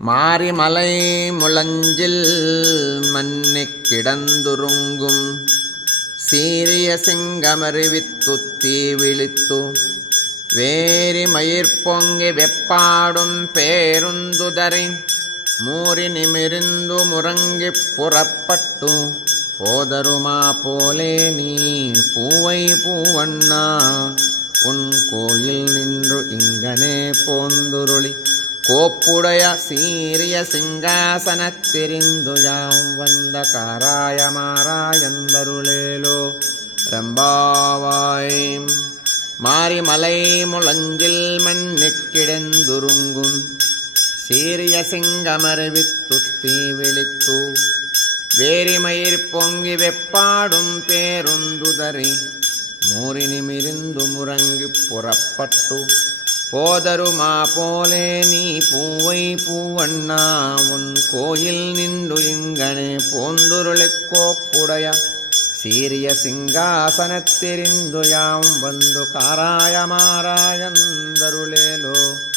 மாரிமலை முழஞ்சில் மன்னிக் கிடந்துருங்கும் சீரிய சிங்கமறிவித்துத்தி விழித்து வேரி மயிர்பொங்கி வெப்பாடும் பேருந்துதறி மூரி நிமிர்ந்து முறங்கிப் புறப்பட்டு போதருமா போலே நீ பூவை பூவண்ணா உன் கோயில் நின்று இங்கனே போந்துருளி கோப்புடைய சீரிய சிங்காசனத்திரிந்து யாம் வந்த காராய மாராயந்தருளேலோ ரம்பாவாய். மாரிமலை முழஞ்சில் மன்னிக் கிடந்துருங்கும் சீரிய சிங்கமறிவித்துத்தி விழித்து வேரிமயிர் பொங்கி வெப்பாடும் பேருந்துதறி மூரி நிமிர்ந்து முறங்கிப் புறப்பட்டு போதருமா போலே நீ பூவை பூவண்ணா உன் கோயில் நின்று இங்கனே போந்துருளிக் கோப்புடைய சீரிய சிங்காசனத்திரிந்து யாம் வந்து காராய மாராயந்தருளேலோ